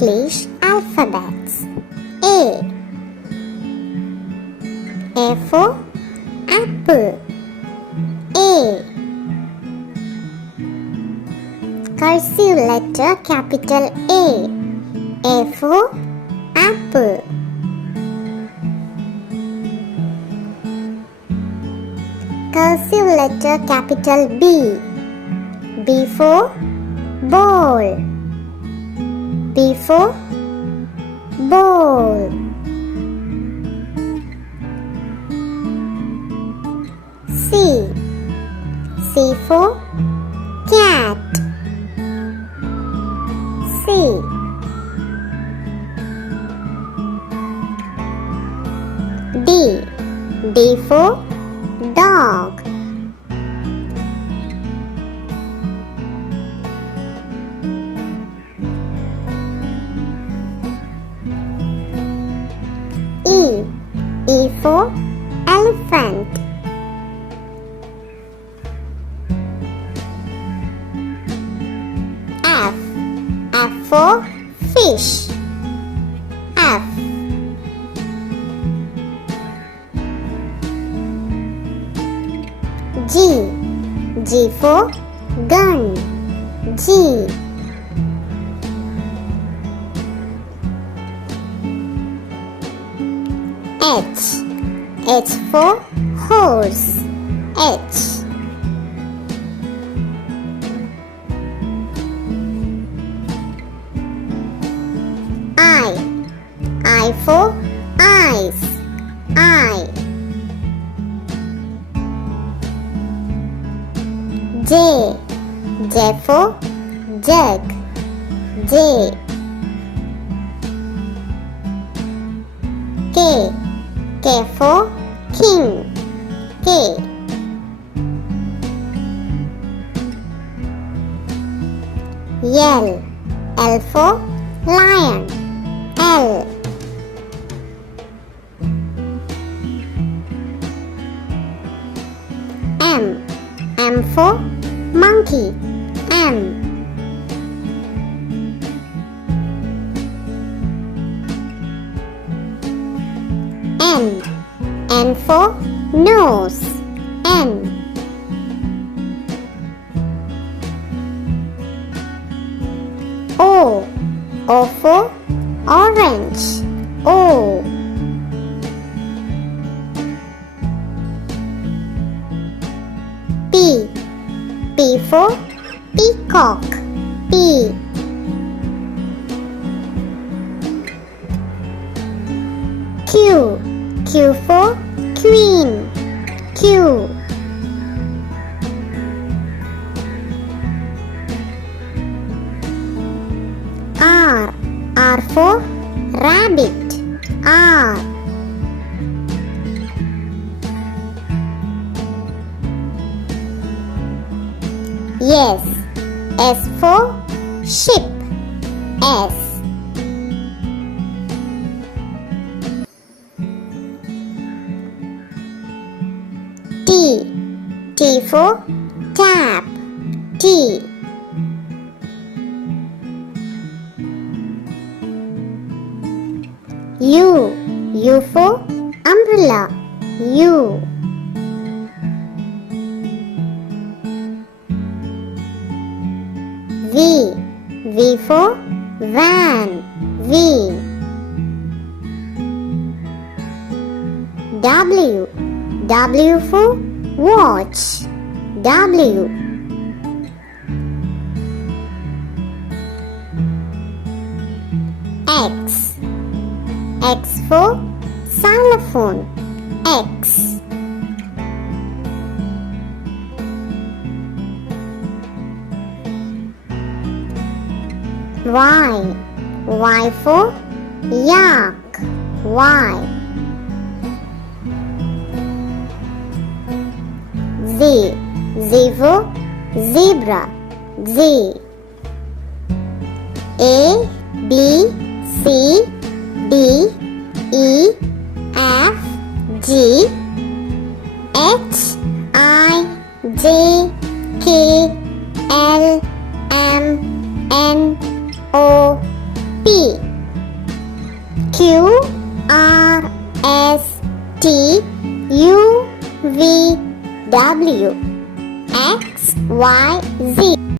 English alphabets. A for apple. A. Cursive letter capital A. A for apple. Cursive letter capital B. B for ball. B for ball. C. C for cat. C. D. D for dog. E. E for elephant. F. F for fish. F. G. G for gun. G. H. H for horse. H. I. I for eyes. I. J. J for jug. J. K. K for king. K. L. L for lion. L. M. M for monkey. M. N. N for nose. N. O. O for orange. O. P. P for peacock. P. Q. Q for queen. Q. R. R for rabbit. R. S. S for ship. S. T. T for tap. T. U. U for umbrella. U. V. V for van. V. W. W for watch. W. X. X for xylophone. X. Y. Y for yak. Y. Z. Z for zebra. Z. A. B. C. D. E. F. G. H. I. J. K. L. M. N. O. P. Q R S T U V W X Y Z.